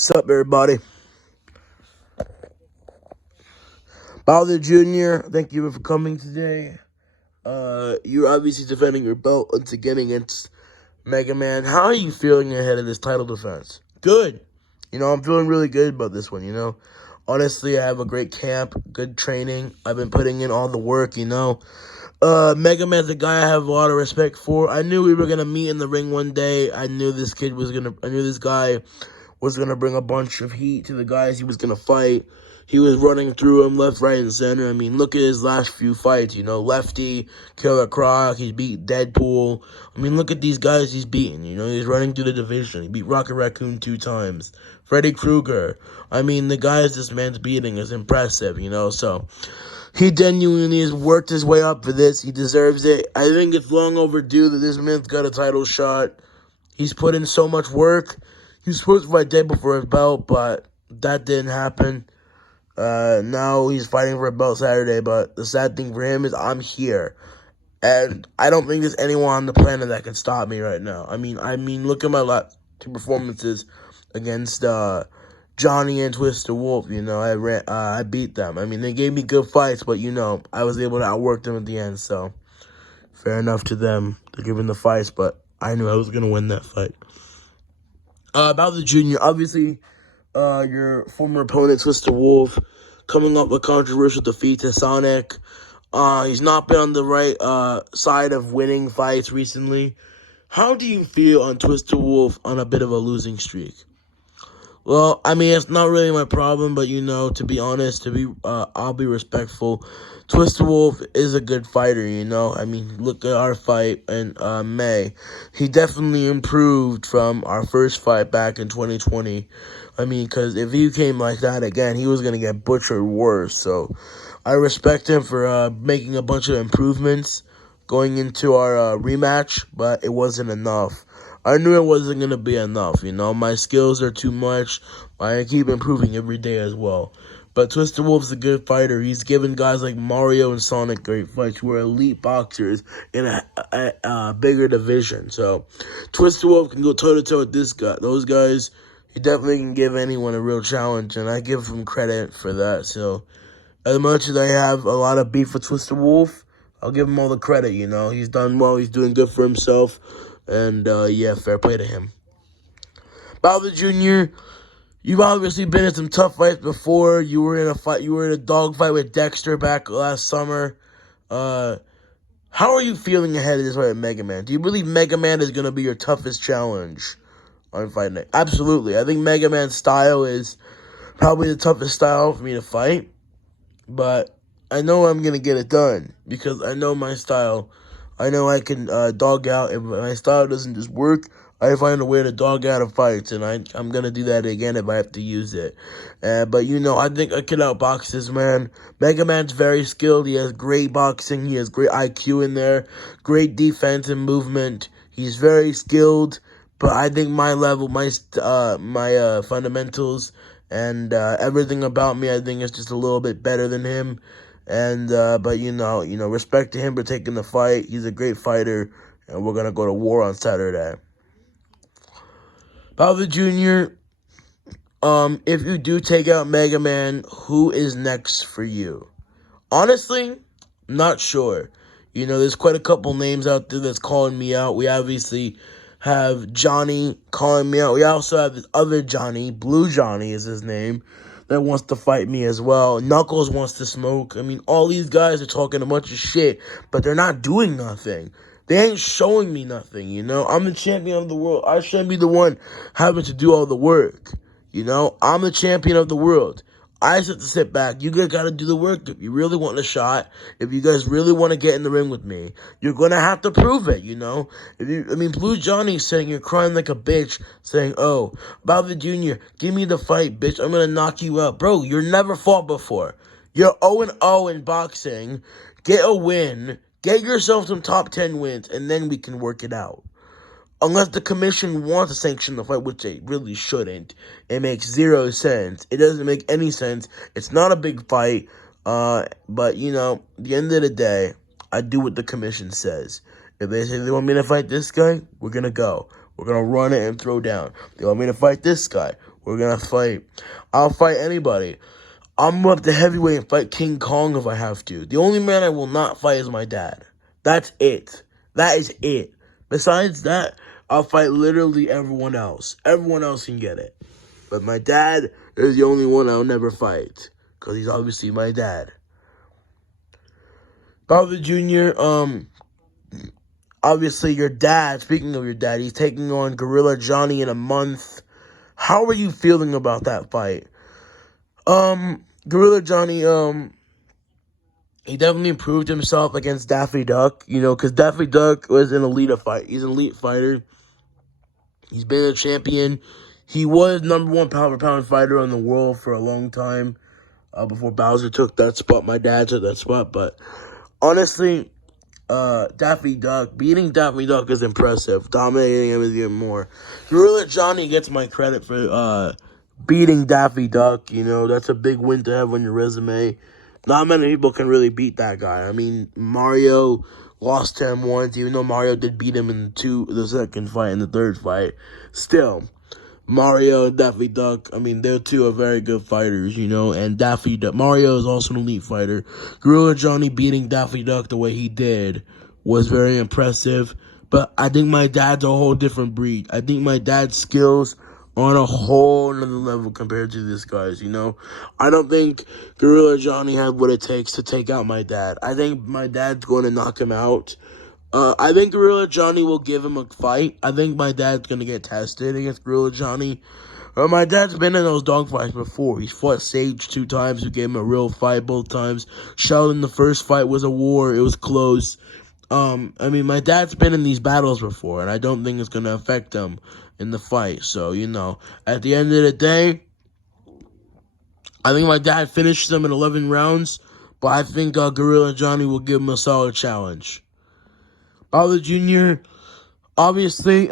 Sup, everybody? Bowser Jr., thank you for coming today. You're obviously defending your belt once again against Mega Man. How are you feeling ahead of this title defense? Good. I'm feeling really good about this one. Honestly, I have a great camp, good training. I've been putting in all the work. Mega Man's a guy I have a lot of respect for. I knew we were going to meet in the ring one day. I knew this guy was going to bring a bunch of heat to the guys he was going to fight. He was running through them left, right, and center. I mean, look at his last few fights, Lefty, Killer Croc, he's beat Deadpool. I mean, look at these guys he's beaten, he's running through the division. He beat Rocket Raccoon 2 times. Freddy Krueger. I mean, the guys this man's beating is impressive, so he genuinely has worked his way up for this. He deserves it. I think it's long overdue that this man's got a title shot. He's put in so much work. He was supposed to fight Deadpool for his belt, but that didn't happen. Now he's fighting for a belt Saturday, but the sad thing for him is I'm here. And I don't think there's anyone on the planet that can stop me right now. I mean, look at my last two performances against Johnny and Twister Wolf. I beat them. I mean, they gave me good fights, but I was able to outwork them at the end. So fair enough to them. They're giving the fights, but I knew I was gonna win that fight. Bowser Jr., obviously, your former opponent, Twister Wolf, coming up with controversial defeat to Sonic. He's not been on the right side of winning fights recently. How do you feel on Twister Wolf on a bit of a losing streak? Well, I mean, it's not really my problem, but to be honest, I'll be respectful. Twister Wolf is a good fighter, I mean, look at our fight in May. He definitely improved from our first fight back in 2020. I mean, because if he came like that again, he was going to get butchered worse. So I respect him for making a bunch of improvements going into our rematch, but it wasn't enough. I knew it wasn't going to be enough, My skills are too much. I keep improving every day as well. But Twister Wolf's a good fighter. He's given guys like Mario and Sonic great fights who are elite boxers in a bigger division. So Twister Wolf can go toe-to-toe with those guys. He definitely can give anyone a real challenge, and I give him credit for that. So as much as I have a lot of beef with Twister Wolf, I'll give him all the credit, He's done well. He's doing good for himself. And, fair play to him. Bowser Jr., you've obviously been in some tough fights before. You were in a dog fight with Dexter back last summer. How are you feeling ahead of this fight with Mega Man? Do you believe Mega Man is going to be your toughest challenge on Fight Night? Absolutely. I think Mega Man's style is probably the toughest style for me to fight. But I know I'm going to get it done because I know my style. I know I can dog out. If my style doesn't just work, I find a way to dog out of fights, and I'm going to do that again if I have to use it. But, I think I can outbox this man. Mega Man's very skilled. He has great boxing. He has great IQ in there, great defense and movement. He's very skilled, but I think my level, my fundamentals, and everything about me, I think is just a little bit better than him. And, but respect to him for taking the fight. He's a great fighter, and we're going to go to war on Saturday. Bowser Jr., if you do take out Mega Man, who is next for you? Honestly, not sure. There's quite a couple names out there that's calling me out. We obviously have Johnny calling me out. We also have this other Johnny, Blue Johnny is his name, that wants to fight me as well. Knuckles wants to smoke. I mean, all these guys are talking a bunch of shit, but they're not doing nothing. They ain't showing me nothing, I'm the champion of the world. I shouldn't be the one having to do all the work, I'm the champion of the world. I just have to sit back. You guys got to do the work. If you really want a shot, if you guys really want to get in the ring with me, you're going to have to prove it, Blue Johnny's sitting here crying like a bitch, saying, oh, Bowser Jr., give me the fight, bitch. I'm going to knock you out. Bro, you're never fought before. You're 0-0 in boxing. Get a win. Get yourself some top 10 wins, and then we can work it out. Unless the commission wants to sanction the fight, which they really shouldn't. It makes zero sense. It doesn't make any sense. It's not a big fight. But, at the end of the day, I do what the commission says. If they say they want me to fight this guy, we're going to go. We're gonna run it and throw down. They want me to fight this guy. We're gonna fight. I'll fight anybody. I'm up to heavyweight and fight King Kong if I have to. The only man I will not fight is my dad. That's it. That is it. Besides that, I'll fight literally everyone else. Everyone else can get it. But my dad is the only one I'll never fight. Because he's obviously my dad. Bowser Jr., obviously your dad, speaking of your dad, he's taking on Gorilla Johnny in a month. How are you feeling about that fight? Gorilla Johnny, he definitely improved himself against Daffy Duck, because Daffy Duck was an elite fight. He's an elite fighter. He's been a champion. He was #1 pound-for-pound fighter in the world for a long time, before Bowser took that spot. My dad took that spot, but honestly, beating Daffy Duck is impressive. Dominating him is even more. Gorilla Johnny gets my credit for, beating Daffy Duck. That's a big win to have on your resume. Not many people can really beat that guy. I mean, Mario lost to him once, even though Mario did beat him in the second fight and the third fight. Still, Mario and Daffy Duck, I mean, they're two are very good fighters, and Mario is also an elite fighter. Gorilla Johnny beating Daffy Duck the way he did was very impressive, but I think my dad's a whole different breed. I think my dad's skills on a whole another level compared to this guy's, I don't think Gorilla Johnny had what it takes to take out my dad. I think my dad's going to knock him out. I think Gorilla Johnny will give him a fight. I think my dad's going to get tested against Gorilla Johnny. My dad's been in those dogfights before. He's fought Sage 2 times, who gave him a real fight both times. Sheldon, the first fight was a war. It was close. My dad's been in these battles before, and I don't think it's going to affect him in the fight. So, at the end of the day, I think my dad finished them in 11 rounds, but I think Gorilla Johnny will give him a solid challenge. Bowser Jr., obviously,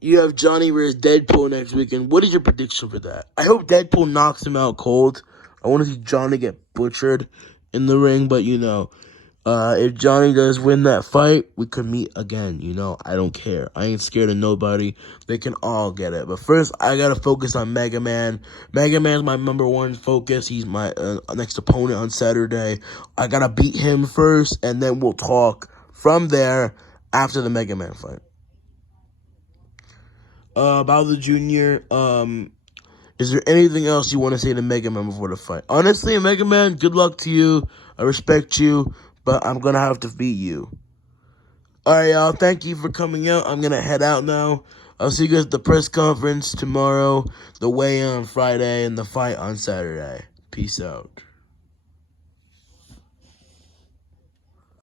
you have Johnny versus Deadpool next weekend. What is your prediction for that? I hope Deadpool knocks him out cold. I want to see Johnny get butchered in the ring, but, if Johnny does win that fight, we could meet again, I don't care. I ain't scared of nobody. They can all get it. But first, I gotta focus on Mega Man. Mega Man's my #1 focus. He's my next opponent on Saturday. I gotta beat him first, and then we'll talk from there after the Mega Man fight. Bowser Jr., is there anything else you want to say to Mega Man before the fight? Honestly, Mega Man, good luck to you. I respect you, but I'm going to have to beat you. Alright, y'all. Thank you for coming out. I'm going to head out now. I'll see you guys at the press conference tomorrow, the weigh-in on Friday, and the fight on Saturday. Peace out.